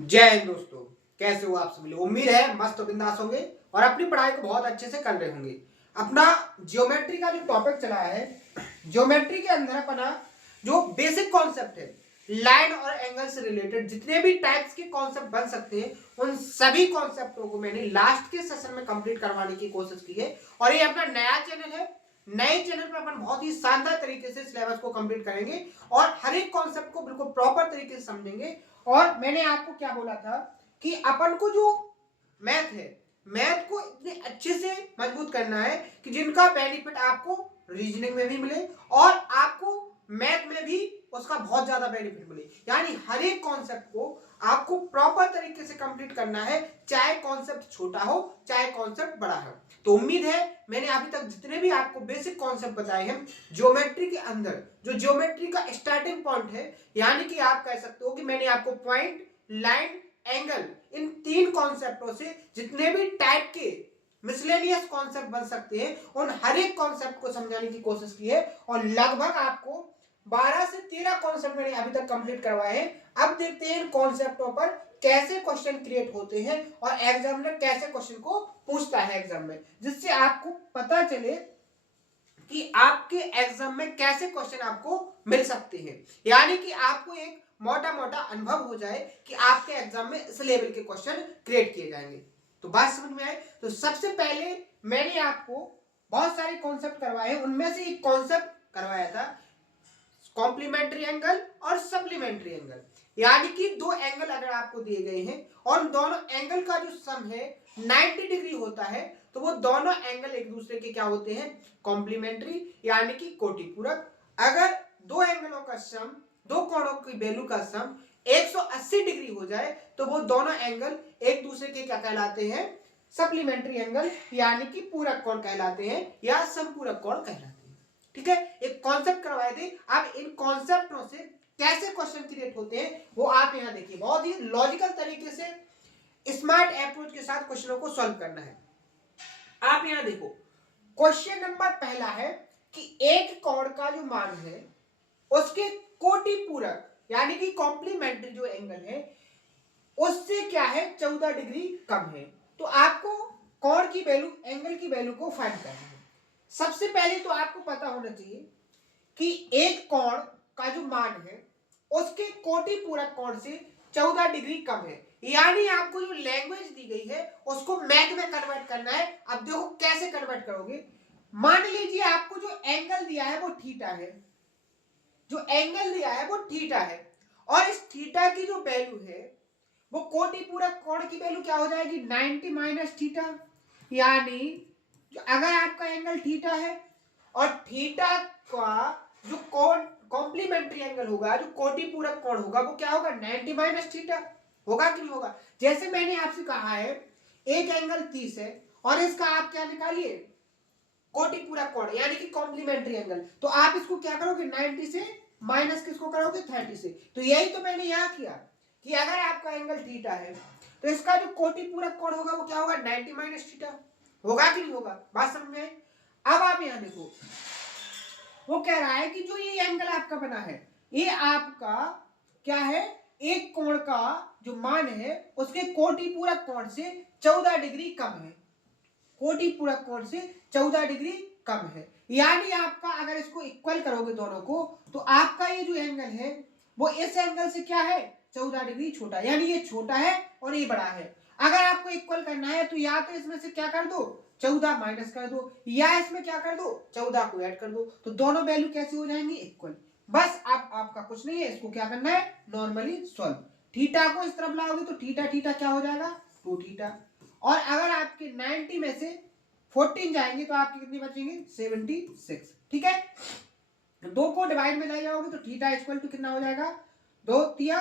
जय हिंद दोस्तों, कैसे हो आप सभी लोग। उम्मीद है मस्त बिंदास होंगे और अपनी पढ़ाई को बहुत अच्छे से कर रहे होंगे। अपना ज्योमेट्री का जो टॉपिक चला है, ज्योमेट्री के अंदर अपना जो बेसिक कॉन्सेप्ट है, लाइन और एंगल से रिलेटेड जितने भी टाइप्स के कॉन्सेप्ट बन सकते हैं, उन सभी कॉन्सेप्टों को मैंने लास्ट के सेशन में कंप्लीट करवाने की कोशिश की है। और ये अपना नया चैनल है, नए चैनल पर अपन बहुत ही शानदार तरीके से सिलेबस को कंप्लीट करेंगे और हर एक कॉन्सेप्ट को बिल्कुल प्रॉपर तरीके से समझेंगे। और मैंने आपको क्या बोला था कि अपन को जो मैथ है, मैथ को इतने अच्छे से मजबूत करना है कि जिनका बेनिफिट आपको रीजनिंग में भी मिले और आपको मैथ में भी उसका बहुत ज्यादा बेनिफिट मिले। यानी हर एक कॉन्सेप्ट को आपको प्रॉपर तरीके से कंप्लीट करना है, चाहे कॉन्सेप्ट छोटा हो चाहे कॉन्सेप्ट बड़ा हो। तो उम्मीद है मैंने अभी तक जितने भी आपको बेसिक कॉन्सेप्ट बताए हैं ज्योमेट्री के अंदर, जो ज्योमेट्री का स्टार्टिंग पॉइंट है, यानी कि आप कह सकते हो कि मैंने आपको पॉइंट, लाइन, एंगल, इन तीन कॉन्सेप्टों से जितने भी टाइप के मिसलेनियस कॉन्सेप्ट बन सकते हैं उन हर एक कॉन्सेप्ट को समझाने की कोशिश की है। और लगभग आपको 12 से 13 कॉन्सेप्ट मैंने अभी तक कंप्लीट करवाए हैं। अब देखते हैं इन कॉन्सेप्टों पर कैसे क्वेश्चन क्रिएट होते हैं और एग्जामिनर कैसे क्वेश्चन को पूछता है एग्जाम में, जिससे आपको पता चले कि आपके एग्जाम में कैसे क्वेश्चन आपको मिल सकते हैं। यानी कि आपको एक मोटा मोटा अनुभव हो जाए कि आपके एग्जाम में इस लेवल के क्वेश्चन क्रिएट किए जाएंगे। तो बात समझ में आए। तो सबसे पहले मैंने आपको बहुत सारे कॉन्सेप्ट करवाए, उनमें से एक कॉन्सेप्ट करवाया था कॉम्प्लीमेंट्री एंगल और सप्लीमेंट्री एंगल। यानी कि दो एंगल अगर आपको दिए गए हैं और दोनों एंगल का जो सम है 90 डिग्री होता है, तो वो दोनों एंगल एक दूसरे के क्या होते हैं, कॉम्प्लीमेंट्री यानी कि कोटि पूरक। अगर दो एंगलों का सम, दो कोणों की वैल्यू का सम 180 डिग्री हो जाए तो वो दोनों एंगल एक दूसरे के क्या कहलाते हैं, सप्लीमेंट्री एंगल यानी कि पूरक कोण कहलाते हैं या समपूरक कोण कहलाते हैं। ठीक है, एक कॉन्सेप्ट करवाए थे। अब इन कॉन्सेप्टों से कैसे क्वेश्चन क्रिएट होते हैं वो आप यहां देखिए। बहुत ही लॉजिकल तरीके से स्मार्ट अप्रोच के साथ क्वेश्चनों को सॉल्व करना है। आप यहां देखो, क्वेश्चन नंबर पहला है कि एक कोण का जो मान है उसके कोटि पूरक यानी कि कॉम्प्लीमेंट्री जो एंगल है उससे क्या है 14 डिग्री कम है। तो आपको कोण की वैल्यू, एंगल की वैल्यू को फाइंड करना है। सबसे पहले तो आपको पता होना चाहिए कि एक कोण का जो मान है उसके कोटि पूरक कोण से 14 डिग्री कम है। यानी आपको जो लैंग्वेज दी गई है उसको मैथ में कन्वर्ट करना है। अब देखो कैसे कन्वर्ट करोगे। मान लीजिए आपको जो एंगल दिया है वो थीटा है, जो एंगल दिया है वो थीटा है और इस थीटा की जो वैल्यू है वो कोटि पूरक कोण की वैल्यू क्या हो जाएगी, 90 माइनस थीटा। यानी अगर आपका एंगल थीटा है और थीटा का जो कोण कॉम्प्लीमेंट्री एंगल होगा, जो कोटि पूरक कोण होगा वो क्या होगा, 90 माइनस थीटा होगा कि नहीं होगा। जैसे मैंने आपसे कहा है एक एंगल 30 है और इसका आप क्या निकालिए, कोटि पूरक कोण यानी कि कॉम्प्लीमेंट्री एंगल। तो आप इसको क्या करोगे, 90 से माइनस किसको करोगे, 30 से। तो यही तो मैंने यहां किया कि अगर आपका एंगल थीटा है तो इसका जो कोटि पूरक कोण होगा वो क्या होगा, 90 माइनस थीटा होगा कि नहीं होगा। बात समझ में आई। अब आप यहां देखो, वो कह रहा है कि जो ये एंगल आपका बना है ये आपका क्या है, एक कोण का जो मान है उसके कोटि पूरक कोण से 14 डिग्री कम है, कोटि पूरक कोण से 14 डिग्री कम है। यानी आपका अगर इसको इक्वल करोगे दोनों को तो आपका ये जो एंगल है वो इस एंगल से क्या है, 14 डिग्री छोटा, यानी ये छोटा है और ये बड़ा है। अगर आपको इक्वल करना है तो या तो इसमें से क्या कर दो, 14 माइनस कर दो, या इसमें क्या कर दो, 14 को ऐड कर दो, तो दोनों वैल्यू कैसे हो जाएंगे, इक्वल। बस अब आपका कुछ नहीं है, इसको क्या करना है, नॉर्मली सॉल्व। थीटा को इस तरफ लाओगे तो थीटा थीटा क्या हो जाएगा, 2 थीटा। और अगर आपके 90 में से 14 जाएंगे तो आपके कितने बचेंगे, 76। ठीक है, दो को डिवाइड में ले जाओगे तो थीटा इक्वल टू कितना हो जाएगा, 2 तिया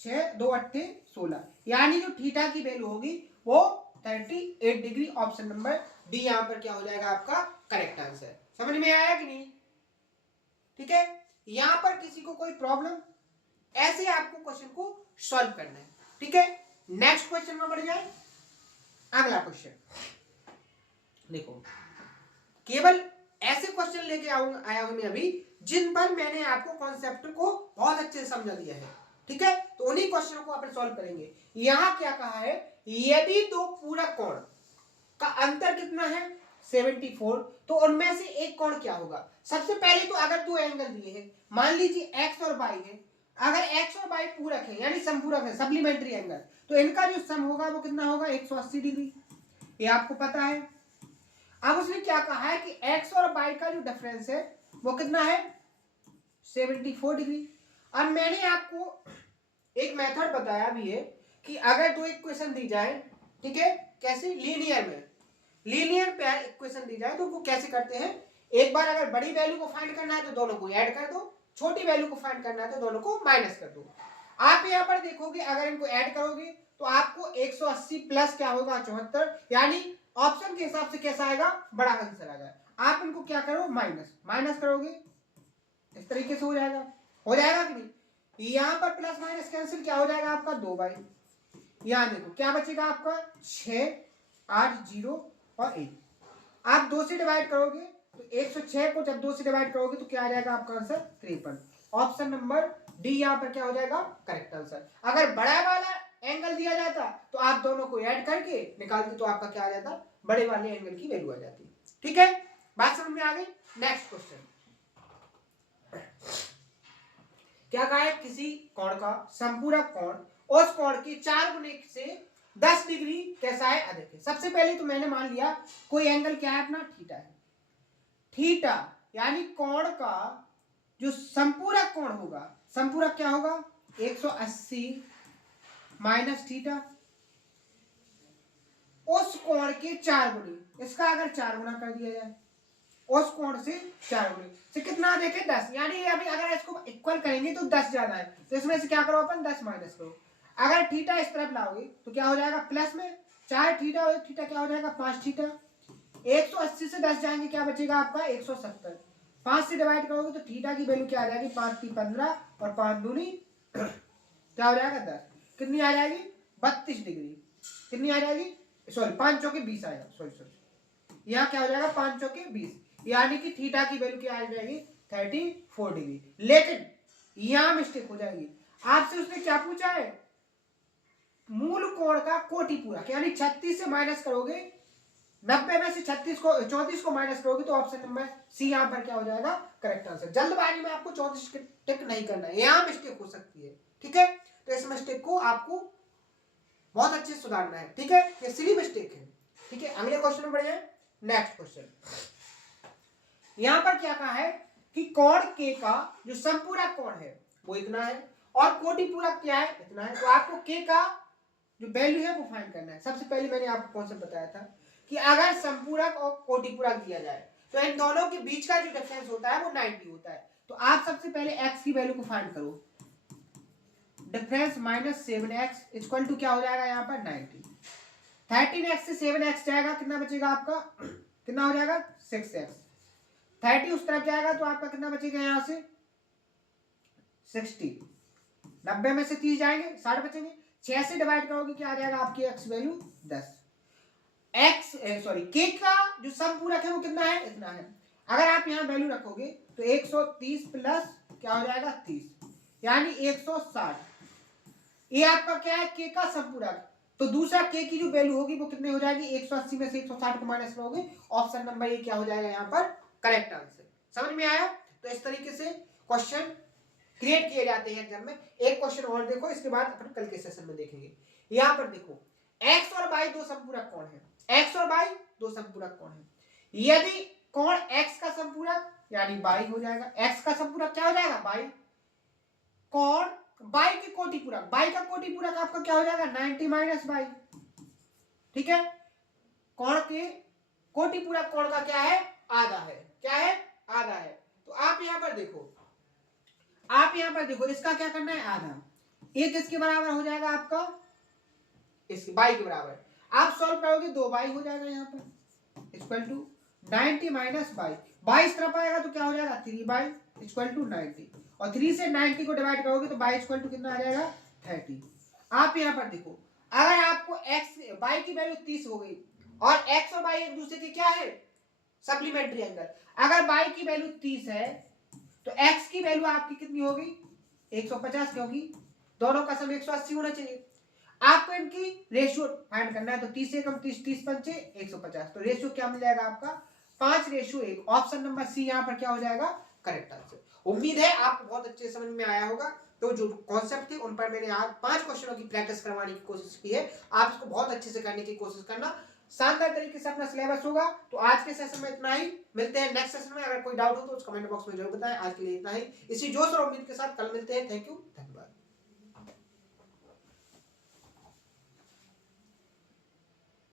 6, 2 अट्ठे 16। यानी जो थीटा की वैल्यू होगी वो 38 डिग्री। ऑप्शन नंबर डी यहां पर क्या हो जाएगा आपका करेक्ट आंसर। समझ में आया कि नहीं। ठीक है, यहां पर किसी को कोई प्रॉब्लम, ऐसे आपको क्वेश्चन को सॉल्व करना है। ठीक है, नेक्स्ट क्वेश्चन में बढ़ जाए। अगला क्वेश्चन देखो, केवल ऐसे क्वेश्चन लेके आया हूं मैं अभी जिन पर मैंने आपको कॉन्सेप्ट को बहुत अच्छे से समझा दिया है। ठीक है, तो उन्हीं क्वेश्चनों को अपन सॉल्व करेंगे। यहाँ क्या कहा है, यदि दो पूरक कोण का अंतर कितना है 74, तो उनमें से एक कोण क्या होगा। सबसे पहले तो अगर दो एंगल दिए हैं, मान लीजिए एक्स और वाई है, अगर एक्स और वाई पूरक है यानी समपूरक है, सप्लीमेंट्री एंगल, तो इनका जो सम होगा वो कितना होगा 180 डिग्री, ये आपको पता है। अब उसने क्या कहा है कि एक्स और वाई का जो डिफरेंस है वो कितना है 74 डिग्री। अब मैंने आपको एक मेथड बताया भी है कि अगर दो इक्वेशन दी जाए, ठीक है, कैसे, लीनियर में, लीनियर पेयर इक्वेशन दी जाए तो वो कैसे करते हैं, एक बार अगर बड़ी वैल्यू को फाइंड करना है तो दोनों को ऐड कर दो, छोटी वैल्यू को फाइंड करना है तो दोनों को माइनस कर दो। आप यहाँ पर देखोगे अगर इनको ऐड करोगे तो आपको 180 प्लस क्या होगा 74, यानी ऑप्शन के हिसाब से कैसा आएगा, बड़ा आंसर आएगा। आप इनको क्या करो, माइनस माइनस करोगे, इस तरीके से हो जाएगा कि नहीं। यहां पर प्लस माइनस कैंसिल, क्या हो जाएगा आपका 2/। यहां देखो क्या बचेगा आपका 6, 8, 0 और 1। आप 2 से डिवाइड करोगे तो 106 को जब 2 से डिवाइड करोगे तो क्या आ जाएगा आपका आंसर 53। ऑप्शन नंबर डी यहां पर क्या हो जाएगा करेक्ट आंसर। अगर बड़ा वाला एंगल दिया जाता तो आप दोनों को ऐड करके निकालते तो आपका क्या आ जाता, बड़े वाले एंगल की वैल्यू आ जाती। ठीक है, बात समझ में आ गई। नेक्स्ट क्वेश्चन क्या कहा है, किसी कोण का संपूरक कोण उस कोण के 4 गुने से 10 डिग्री कैसा है अधिक है। सबसे पहले तो मैंने मान लिया कोई एंगल क्या है अपना थीटा है, थीटा यानी कोण का जो संपूरक कोण होगा, संपूरक क्या होगा 180 माइनस थीटा, उस कोण के 4 गुनी, इसका अगर 4 गुना कर दिया जाए उस कोण से 4 गुनी से कितना देखे 10, यानी अभी अगर इसको इक्वल करेंगे तो 10 ज्यादा है, तो इसमें से क्या करो अपन 10 माइनस करो। अगर थीटा इस तरफ लाओगे तो क्या हो जाएगा प्लस में 4 थीटा और थीटा क्या हो जाएगा 5 थीटा। 180 से 10 जाएंगे क्या बचेगा आपका 170, 5 से डिवाइड करोगे तो थीटा की वैल्यू क्या आ जाएगी 5 3 15 और 5 दूनी क्या हो जाएगा 10, कितनी आ जाएगी 32 डिग्री, कितनी आ जाएगी सॉरी 5 चौके 20 आएगा, सॉरी यहाँ क्या हो जाएगा 5 चौके 20, यानी कि थीटा की वैल्यू क्या आ जाएगी 34 डिग्री। लेकिन यहां मिस्टेक हो जाएगी, आपसे उसने क्या पूछा है मूल कोण का कोटि पूरक, यानी 36 से माइनस करोगे 90 में से 36 को 34 को माइनस करोगे तो ऑप्शन नंबर सी यहां पर क्या हो जाएगा करेक्ट आंसर। जल्दबाजी में आपको 34 टिक नहीं करना है, यहां मिस्टेक हो सकती है। ठीक है, तो इस मिस्टेक को आपको बहुत अच्छे से सुधारना है। ठीक है, ये सिली मिस्टेक है। ठीक है, अगले क्वेश्चन में बढ़ जाए। नेक्स्ट क्वेश्चन यहां पर क्या कहा है कि कोण के का जो संपूरक कोण है वो इतना है और कोटि पूरक क्या है इतना है, तो आपको के का जो वैल्यू है वो फाइंड करना है। सबसे पहले मैंने आपको कॉन्सेप्ट बताया था कि अगर संपूरक और कोटि पूरक दिया जाए तो इन दोनों के बीच का जो डिफरेंस होता है वो 90 होता है। तो आप सबसे पहले x की वैल्यू को फाइंड करो, difference minus 7x equal to क्या हो जाएगा यहाँ पर 90। 13x से 7x जाएगा कितना बचेगा आपका कितना हो जाएगा 6x, 30 उस तरफ जाएगा तो आपका कितना बचेगा यहाँ से 60, 90 में से 30 जाएंगे 60 बचेंगे, 6 से डिवाइड करोगे क्या आ जाएगा आपकी x value 10। x sorry k का जो संपूरक है वो कितना है इतना है। अगर आप यहाँ वैल्यू रखोगे तो 130 प्लस क्या हो जाएगा 30 यानी 160, ये आपका क्या है k का संपूरक। तो दूसरा k की जो वैल्यू होगी वो कितनी हो जाएगी 180 में से 160 को माइनस करोगे, ऑप्शन नंबर ये क्या हो जाएगा यहाँ पर करेक्ट आंसर। समझ में आया। तो इस तरीके से क्वेश्चन क्रिएट किए जाते हैं एग्जाम में। एक क्वेश्चन और देखो, इसके बाद अपन कल के सेशन में देखेंगे। यहाँ पर देखो x और y दो संपूरक कोण है, x और y दो संपूरक कोण है, यदि कोण x का संपूरक यानी y हो जाएगा, x का संपूरक क्या हो जाएगा y, कोण y की कोटि पूरक, y का कोटि पूरक आपका क्या हो जाएगा 90 माइनस y। ठीक है, कोण के कोटि पूरक कोण का क्या है आधा है, क्या है आधा है। तो आप यहां पर देखो, आप यहां पर देखो इसका क्या करना है आधा, एक इसके बराबर हो जाएगा आपका इसके बाई के बराबर, आप सॉल्व करोगे 2y हो जाएगा यहाँ पर equal to 90 minus by, by इस तरफ आएगा तो क्या हो जाएगा 3y इक्वल टू 90 और 3 से 90 को डिवाइड करोगे तो y इक्वल टू कितना आ जाएगा 30। आप यहाँ पर देखो अगर आपको x y की वैल्यू 30 हो गई और x और y एक दूसरे के क्या है सप्लीमेंट्री एंगल, अगर y की वैल्यू 30 है तो x की वैल्यू आपकी कितनी होगी 150, क्योंकि दोनों का सम 180 होना चाहिए। आपको इनकी रेशियो फाइंड करना है, तो 30 से कम 30, 30 पंचे 150, तो रेशियो क्या मिल जाएगा आपका 5:1। ऑप्शन नंबर सी यहाँ पर क्या हो जाएगा करेक्ट आंसर। उम्मीद है आपको बहुत अच्छे से समझ में आया होगा। तो जो कॉन्सेप्ट थे उन पर मैंने आज 5 क्वेश्चनों की प्रैक्टिस करवाने की कोशिश की है, आप इसको बहुत अच्छे से करने की कोशिश करना, शानदार तरीके से अपना सिलेबस होगा। तो आज के सेशन में इतना ही, मिलते हैं नेक्स्ट सेशन में। अगर कोई डाउट हो तो उस कमेंट बॉक्स में जरूर बताएं। आज के लिए इतना ही, इसी जोश और उम्मीद के साथ कल मिलते हैं। थैंक यू, धन्यवाद।